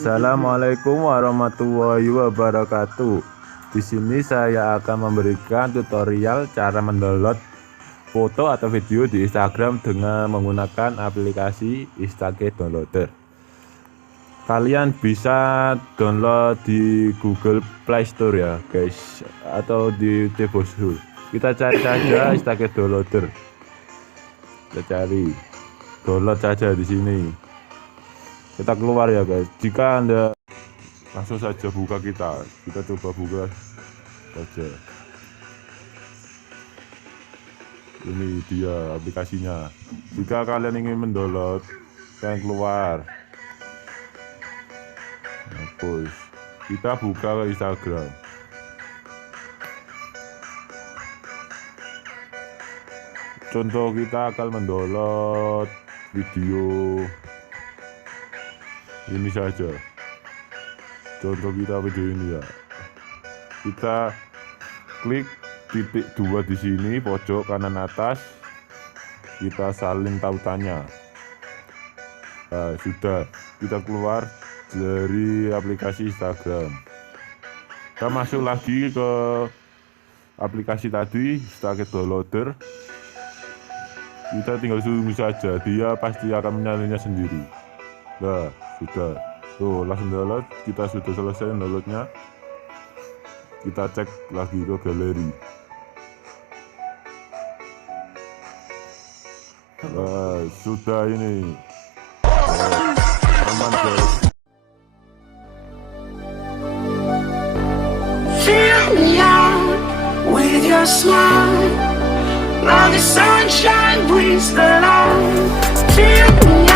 Assalamualaikum warahmatullahi wabarakatuh. Di sini saya akan memberikan tutorial cara mendownload foto atau video di Instagram dengan menggunakan aplikasi instake downloader. Kalian bisa download di Google Play Store ya guys, atau di Dibuat. Kita cari saja instake downloader. Kita cari, download saja di sini. Kita keluar ya guys. Jika Anda langsung saja buka, kita coba buka saja. Ini dia aplikasinya. Jika kalian ingin mendownload, kalian keluar, hapus. Kita buka ke Instagram. Contoh, kita akan mendownload video ini saja. Contoh kita video ini ya. Kita klik titik 2 di sini pojok kanan atas. Kita salin tautannya. Nah, sudah, kita keluar dari aplikasi Instagram. Kita masuk lagi ke aplikasi tadi, instake downloader. Kita tinggal tunggu saja, dia pasti akan menyalinya sendiri. Nah, sudah. Tuh, langsung download. Kita sudah selesai downloadnya. Kita cek lagi ke galeri. Nah, sudah ini. Aman guys. Fill me out with your smile. Now the sunshine brings the light. Fill me